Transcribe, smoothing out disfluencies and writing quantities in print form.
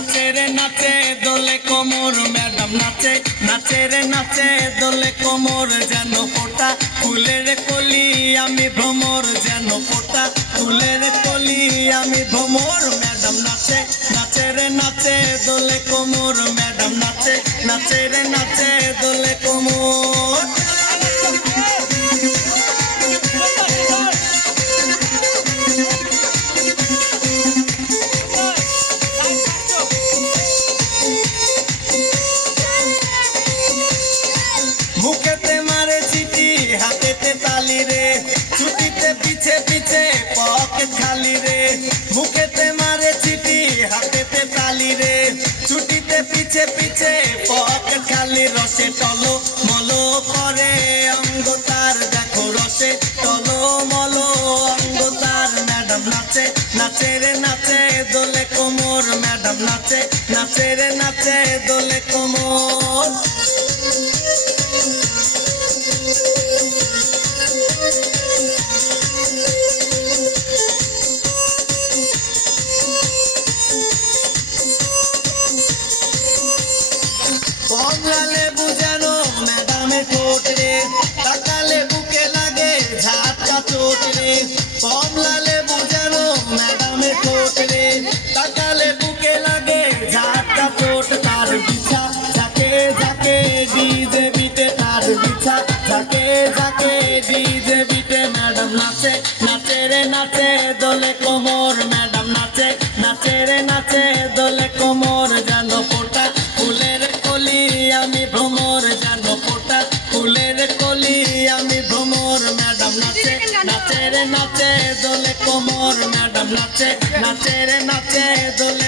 নাচে রে নাচে দোলে কোমর ম্যাডাম নাচে নাচে রে নাচে দোলে কোমর যেন ফোটা ফুলের কলি আমি ভ্রমর যেন ফোটা ফুলের কলি আমি ভ্রমর ম্যাডাম নাচে নাচে রে নাচে দোলে কোমর ম্যাডাম নাচে নাচে রে নাচে দোলে কোমর মুখেতে মারে চিঠি হাতেতে তালি রে ছুটিতে পিছে পিছে পকেট খালি রে মুখেতে মারে চিঠি হাতেতে তালি রে ছুটিতে পিছে পিছে পকেট খালি রসে টলো মলো করে অঙ্গ তার দেখো রসে টলো মলো অঙ্গ তার ম্যাডাম নাচে নাচে রে নাচে দোলে কোমর ম্যাডাম নাচে নাচে রে নাচে দোলে কোমর কমলা লেবু যেন ম্যাডামে ঠোঁট রে তাকালে বুকে লাগে ঝাপটা চোট রে কমলা লেবু যেন ম্যাডামে ঠোঁট রে তাকালে বুকে লাগে ঝাপটা চোট তার বিছা যাকে যাকে ডিজে বিটে তার বিছা যাকে যাকে ডিজে বিটে ম্যাডাম নাচে নাচে রে নাচে দোলে কোমর ম্যাডাম নাচে নাচে রে নাচে দোলে কোমর যেন ফোটা ফুলের কলি আমি ভ্রমর যেন ফোটা ফুলের কলি আমি ভ্রমর ম্যাডাম নাচে নাচে রে নাচে দোলে কোমর ম্যাডাম নাচে নাচে রে নাচে দোলে